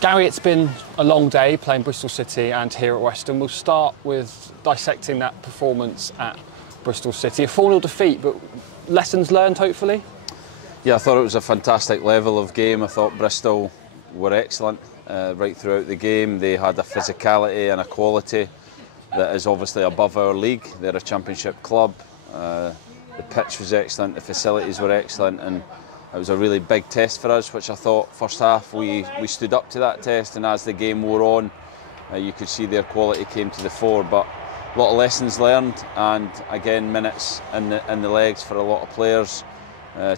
Gary, it's been a long day playing Bristol City and here at Weston. We'll start with dissecting that performance at Bristol City. A 4-0 defeat, but lessons learned, hopefully? Yeah, I thought it was a fantastic level of game. I thought Bristol were excellent right throughout the game. They had a physicality and a quality that is obviously above our league. They're a championship club. The pitch was excellent, the facilities were excellent, and it was a really big test for us, which I thought first half we stood up to that test, and as the game wore on, you could see their quality came to the fore. But a lot of lessons learned, and again minutes in the legs for a lot of players.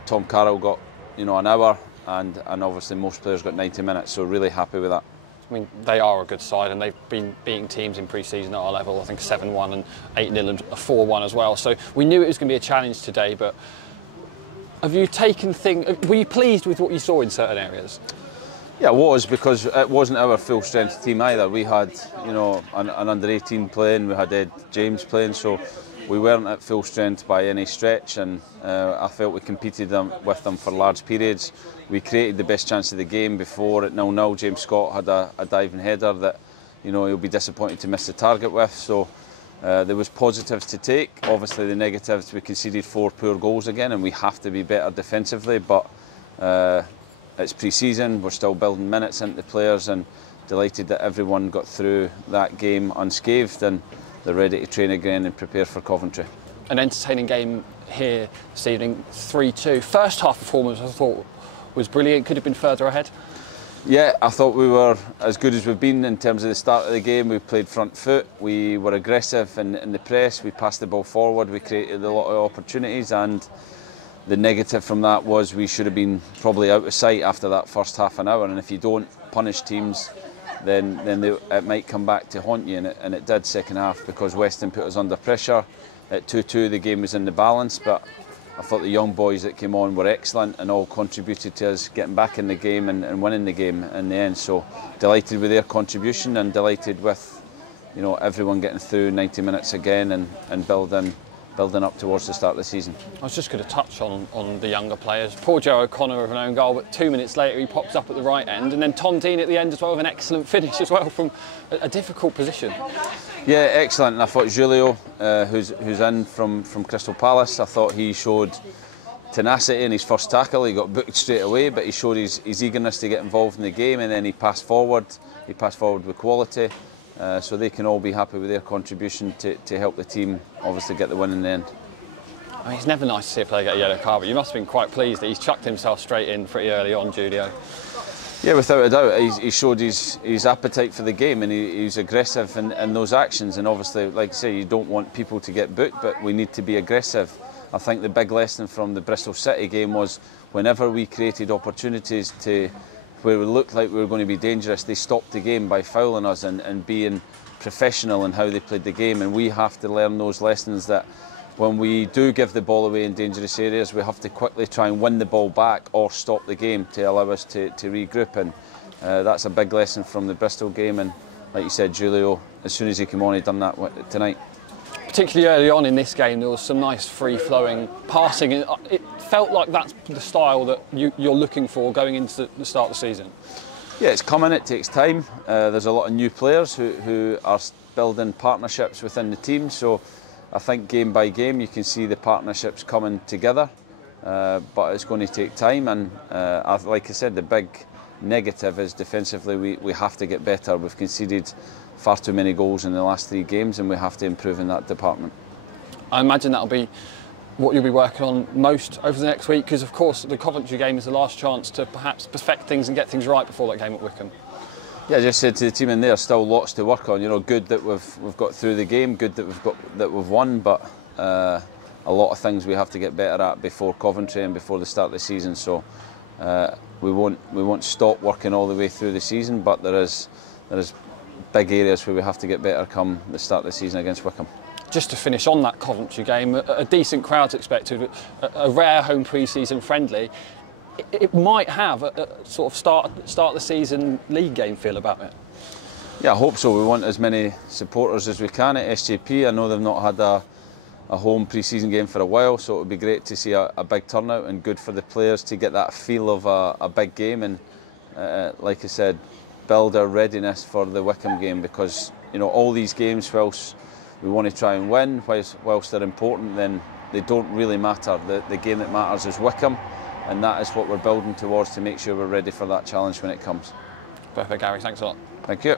Tom Carroll got an hour, and obviously most players got 90 minutes, so really happy with that. I mean, they are a good side, and they've been beating teams in pre-season at our level. I think 7-1 and 8-0 and 4-1 as well. So we knew it was going to be a challenge today, but have you taken were you pleased with what you saw in certain areas? Yeah, I was, because it wasn't our full strength team either. We had, an under-18 playing, we had Ed James playing, so we weren't at full strength by any stretch, and I felt we competed with them for large periods. We created the best chance of the game before at 0-0. James Scott had a diving header that he'll be disappointed to miss the target with. So there was positives to take. Obviously the negatives, we conceded 4 poor goals again, and we have to be better defensively, but it's pre-season, we're still building minutes into the players, and delighted that everyone got through that game unscathed, and they're ready to train again and prepare for Coventry. An entertaining game here this evening, 3-2. First half performance I thought was brilliant, could have been further ahead. Yeah, I thought we were as good as we've been in terms of the start of the game. We played front foot, we were aggressive in the press, we passed the ball forward, we created a lot of opportunities, and the negative from that was we should have been probably out of sight after that first half an hour, and if you don't punish teams, then it might come back to haunt you, and it did second half, because Weston put us under pressure. At 2-2 the game was in the balance, but I thought the young boys that came on were excellent and all contributed to us getting back in the game and winning the game in the end. So delighted with their contribution, and delighted with everyone getting through 90 minutes again and building up towards the start of the season. I was just going to touch on the younger players. Poor Joe O'Connor with an own goal, but 2 minutes later he pops up at the right end, and then Tom Dean at the end as well with an excellent finish as well from a difficult position. Yeah, excellent. And I thought Julio, who's in from Crystal Palace, I thought he showed tenacity in his first tackle. He got booked straight away, but he showed his eagerness to get involved in the game, and then he passed forward. He passed forward with quality. So they can all be happy with their contribution to help the team obviously get the win in the end. I mean, it's never nice to see a player get a yellow card, but you must have been quite pleased that he's chucked himself straight in pretty early on, Julio. Yeah, without a doubt, he showed his appetite for the game, and he's aggressive in those actions, and obviously, like I say, you don't want people to get booked, but we need to be aggressive. I think the big lesson from the Bristol City game was whenever we created opportunities where we looked like we were going to be dangerous, they stopped the game by fouling us and being professional in how they played the game, and we have to learn those lessons, that when we do give the ball away in dangerous areas, we have to quickly try and win the ball back or stop the game to allow us to regroup, and that's a big lesson from the Bristol game, and like you said, Julio, as soon as he came on, he'd done that tonight. Particularly early on in this game, there was some nice free-flowing passing. It felt like that's the style that you're looking for going into the start of the season. Yeah, it's coming, it takes time. There's a lot of new players who are building partnerships within the team, so I think game by game you can see the partnerships coming together, but it's going to take time, and like I said, the big negative is defensively we have to get better. We've conceded far too many goals in the last 3 games, and we have to improve in that department. I imagine that'll be what you'll be working on most over the next week, because of course the Coventry game is the last chance to perhaps perfect things and get things right before that game at Wycombe. Yeah, I just said to the team in there, still lots to work on. Good that we've got through the game, good that we've won, but a lot of things we have to get better at before Coventry and before the start of the season. So we won't stop working all the way through the season, but there is big areas where we have to get better come the start of the season against Wycombe. Just to finish on that Coventry game, a decent crowd's expected, a rare home pre-season friendly. It might have a sort of start the season league game feel about it. Yeah, I hope so. We want as many supporters as we can at SJP. I know they've not had a home pre-season game for a while, so it would be great to see a big turnout, and good for the players to get that feel of a big game. And like I said, build our readiness for the Wycombe game, because you know, all these games, whilst we want to try and win, whilst they're important, then they don't really matter. The game that matters is Wycombe, and that is what we're building towards to make sure we're ready for that challenge when it comes. Perfect, Gary, thanks a lot. Thank you.